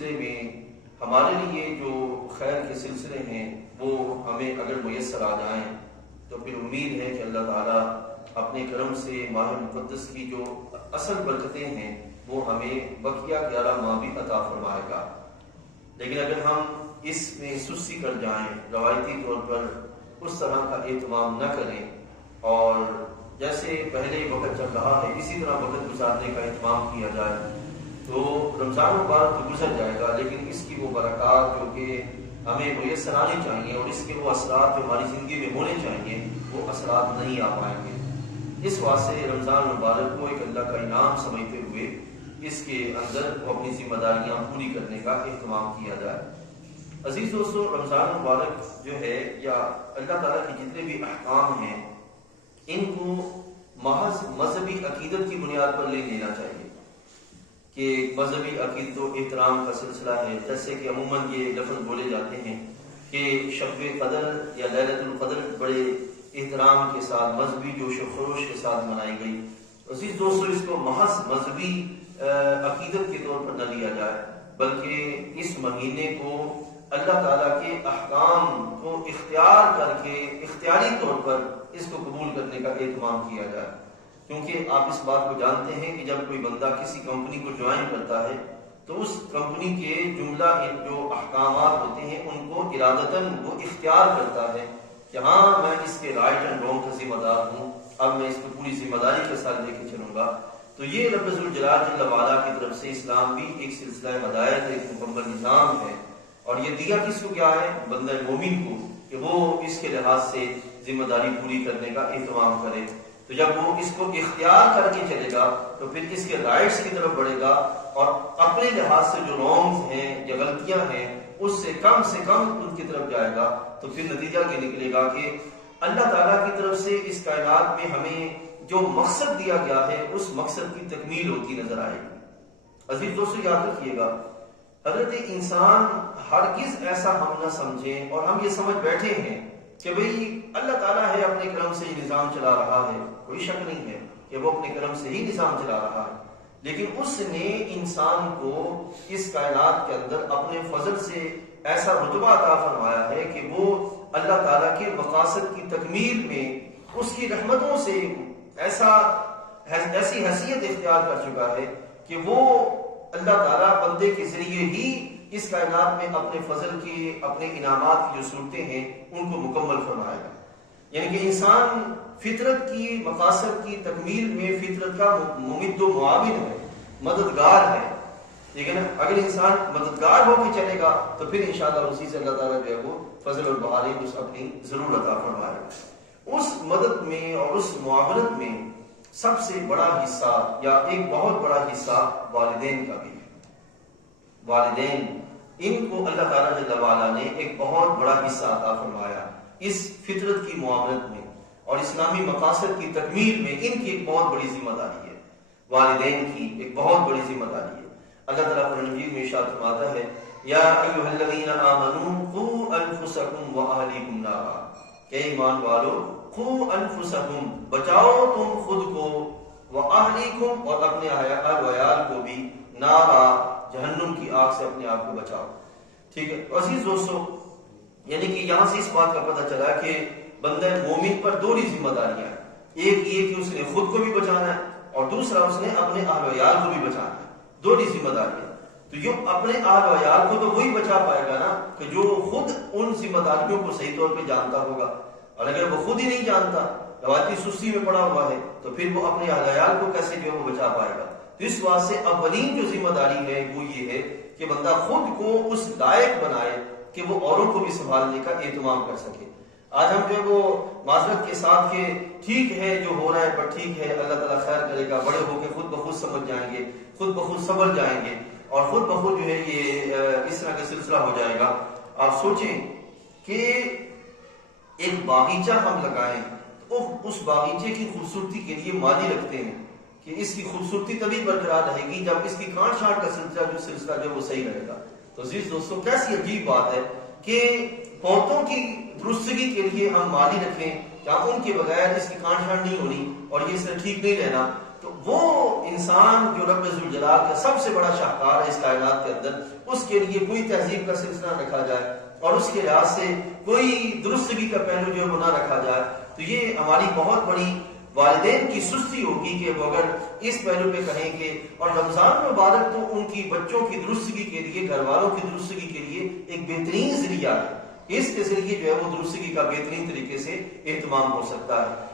سلسلے میں ہمارے لیے جو خیر کے سلسلے ہیں وہ ہمیں اگر میسر آ جائیں تو پھر امید ہے کہ اللہ تعالیٰ اپنے کرم سے ماہ مقدس کی جو اصل برکتیں ہیں وہ ہمیں بقیہ 11 ماہ بھی عطا فرمائے گا. لیکن اگر ہم اس میں سستی کر جائیں، روایتی طور پر اس طرح کا اہتمام نہ کریں اور جیسے پہلے وقت چل رہا ہے اسی طرح وقت گزارنے کا اہتمام کیا جائے تو رمضان مبارک تو گزر جائے گا، لیکن اس کی وہ برکات جو کہ ہمیں میسر آنی چاہیے اور اس کے وہ اثرات جو ہماری زندگی میں ہونے چاہیے وہ اثرات نہیں آ پائیں گے. اس واسطے رمضان مبارک کو ایک اللہ کا انعام سمجھتے ہوئے اس کے اندر وہ اپنی ذمہ داریاں پوری کرنے کا اہتمام کیا جائے. عزیز دوستو، رمضان مبارک جو ہے یا اللہ تعالیٰ کے جتنے بھی احکام ہیں ان کو محض مذہبی عقیدت کی بنیاد پر نہیں لینا چاہیے کہ مذہبی عقیدت و احترام کا سلسلہ ہے. جیسے کہ عموماً یہ لفظ بولے جاتے ہیں کہ شب قدر یا لیلۃ القدر بڑے احترام کے ساتھ مذہبی جوش و خروش کے ساتھ منائی گئی. عزیز دوستو، اس کو محض مذہبی عقیدت کے طور پر نہ لیا جائے بلکہ اس مہینے کو اللہ تعالیٰ کے احکام کو اختیار کر کے اختیاری طور پر اس کو قبول کرنے کا اہتمام کیا جائے. کیونکہ آپ اس بات کو جانتے ہیں کہ جب کوئی بندہ کسی کمپنی کو جوائن کرتا ہے تو اس کمپنی کے جملہ جو احکامات ہوتے ہیں ان کو ارادتاً وہ اختیار کرتا ہے کہ ہاں میں اس کے رائٹ اینڈ رانگ کا ذمہ دار ہوں، اب میں اس کو پوری ذمہ داری کے ساتھ لے کے چلوں گا. تو یہ رب ذوالجلال جل وعلا کی طرف سے اسلام بھی ایک سلسلہ ہدایت ہے، ایک مکمل نظام ہے. اور یہ دیا کس کو کیا ہے؟ بندہ مومن کو، کہ وہ اس کے لحاظ سے ذمہ داری پوری کرنے کا اہتمام کرے. تو جب وہ اس کو اختیار کر کے چلے گا تو پھر اس کے رائٹس کی طرف بڑھے گا اور اپنے لحاظ سے جو رانگز ہیں یا غلطیاں ہیں اس سے کم ان کی طرف جائے گا. تو پھر نتیجہ یہ نکلے گا کہ اللہ تعالیٰ کی طرف سے اس کائنات میں ہمیں جو مقصد دیا گیا ہے اس مقصد کی تکمیل ہوتی نظر آئے گی. عزیز دوستو، یاد رکھیے گا حضرت انسان ہرگز ایسا ہم نہ سمجھیں اور ہم یہ سمجھ بیٹھے ہیں کہ بھئی اللہ تعالیٰ ہے اپنے کرم سے یہ نظام چلا رہا ہے. کوئی شک نہیں ہے کہ وہ اپنے کرم سے ہی نظام چلا رہا ہے، لیکن اس نے انسان کو اس کائنات کے اندر اپنے فضل سے ایسا رتبہ عطا فرمایا ہے کہ وہ اللہ تعالیٰ کے مقاصد کی تکمیل میں اس کی رحمتوں سے ایسی حیثیت اختیار کر چکا ہے کہ وہ اللہ تعالیٰ بندے کے ذریعے ہی اس کائنات میں اپنے فضل کی، اپنے انعامات کی جو صورتیں ہیں ان کو مکمل فرمائے گا. یعنی کہ انسان فطرت کی مقاصد کی تکمیل میں فطرت کا ممد و معاون ہے، مددگار ہے. لیکن اگر انسان مددگار ہو کے چلے گا تو پھر انشاءاللہ اسی سے اللہ تعالیٰ جو ہے وہ فضل اور بہاری اس اپنی ضرور عطا فرمائے گا. اس مدد میں اور اس معاونت میں سب سے بڑا حصہ یا ایک بہت بڑا حصہ والدین کا بھی ہے. والدین، ان کو اللہ تعالیٰ جل وعلا نے ایک بہت بڑا حصہ عطا فرمایا اس فطرت کی معاونت میں اور اسلامی مقاصد کی تکمیل میں. ان کی ایک بہت بڑی ذمہ داری ہے، والدین کی ایک بہت بڑی ذمہ داری ہے. اللہ تعالیٰ قرآن مجید میں ارشاد فرماتا ہے یا ایھا الذین آمنوا قوا انفسکم واہلیکم نارا، کہ ایمان والو قوا انفسکم، بچاؤ تم خود کو، واہلیکم، اور اپنے اہل و عیال کو بھی، نارا، جہنم کی آگ سے اپنے آپ کو بچاؤ. ٹھیک ہے عزیز دوستو، یعنی کہ یہاں سے اس بات کا پتہ چلا کہ بندہ مومن پر دو ہی ذمہ داریاں ہیں. ایک یہ کہ اس نے خود کو بھی بچانا ہے اور دوسرا اس نے اپنے اہل و عیال کو بھی بچانا ہے. دو ہی ذمہ داریاں. تو یہ اپنے اہل و عیال کو تو وہی بچا پائے گا نا کہ جو خود ان ذمہ داریوں کو صحیح طور پہ جانتا ہوگا. اور اگر وہ خود ہی نہیں جانتا، روایتی سستی میں پڑا ہوا ہے، تو پھر وہ اپنے اہل و عیال کو کیسے جو وہ بچا پائے گا. تو اس واسطے اولین جو ذمہ داری ہے وہ یہ ہے کہ بندہ خود کو اس لائق بنائے کہ وہ اوروں کو بھی سنبھالنے کا اہتمام کر سکے. آج ہم جو وہ معذرت کے ساتھ کہ ٹھیک ہے جو ہو رہا ہے پر ٹھیک ہے، اللہ تعالیٰ خیر کرے گا، بڑے ہو کے خود بخود سمجھ جائیں گے، خود بخود سمجھ جائیں گے اور خود بخود جو ہے یہ اس طرح کا سلسلہ ہو جائے گا. آپ سوچیں کہ ایک باغیچہ ہم لگائیں تو اس باغیچے کی خوبصورتی کے لیے مالی رکھتے ہیں کہ اس کی خوبصورتی تبھی برقرار رہے گی جب اس کی کاٹ چھانٹ کا سلسلہ جو وہ صحیح رہے گا. تو عزیز دوستوں، کیسی عجیب بات ہے کہ پودوں کی درستگی کے لیے ہم مالی رکھیں، کیا ان کے بغیر اس کی کاٹ چھانٹ نہیں ہونی اور یہ اس سے ٹھیک نہیں رہنا. تو وہ انسان جو رب ذوالجلال کا سب سے بڑا شاہکار ہے اس کائنات کے اندر، اس کے لیے کوئی تہذیب کا سلسلہ نہ رکھا جائے اور اس کے لحاظ سے کوئی درستگی کا پہلو جو ہے وہ نہ رکھا جائے، تو یہ ہماری بہت بڑی والدین کی سستی ہوگی کہ وہ اگر اس پہلو پہ کہیں گے. اور رمضان مبارک تو ان کی بچوں کی درستگی کے لیے، گھر والوں کی درستگی کے لیے ایک بہترین ذریعہ ہے. اس کے ذریعے جو ہے وہ درستگی کا بہترین طریقے سے اہتمام ہو سکتا ہے.